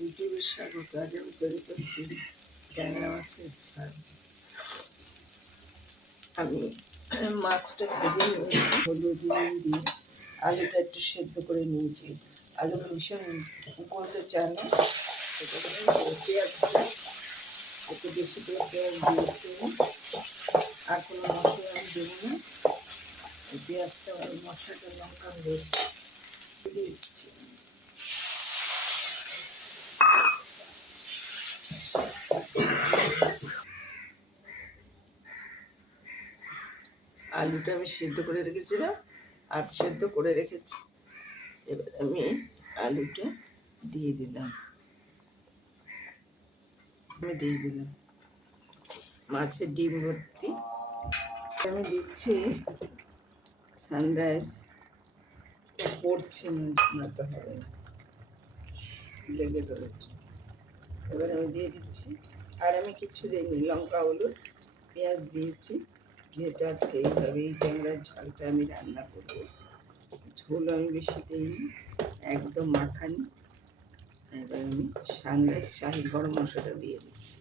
ইউটিউবের স্বাগত। আজ আমি তৈরি করছি ট্যাংরা মাছের ঝাল। আমি মাছটা ভেজে নিয়েছি হলুদ নুন দিয়ে, আলুটা একটু সেদ্ধ করে নিয়েছি। আলুটা ভীষণ গলতে চায় না, পেঁয়াজটা একটু বেশি করে পেঁয়াজ দিয়েছি। আর কোনো মশলা আমি দেবো না, পেঁয়াজটা মশলাটা লঙ্কা দিয়ে দিচ্ছি। আলুটা আমি সেদ্ধ করে রেখেছিলাম, আর সেদ্ধ করে রেখেছি। এবার আমি আলুটা দিয়ে দিলাম, মাছের ডিম ভর্তি আমি দিচ্ছি। সানরাইজ পড়ছে না, তো হবে না, লেগে ধরেছে। এবার আমি দিয়ে দিচ্ছি, আর আমি কিচ্ছু দিইনি, লঙ্কা হলুদ পেঁয়াজ দিয়েছি। যেহেতু আজকে এইভাবে এই ট্যাংরার ঝালটা আমি রান্না করবো, ঝোল আমি বেশি দিইনি, একদম মাখানি। এবার আমি সানরাইজ শাহি গরম মশলাটা দিয়ে দিচ্ছি।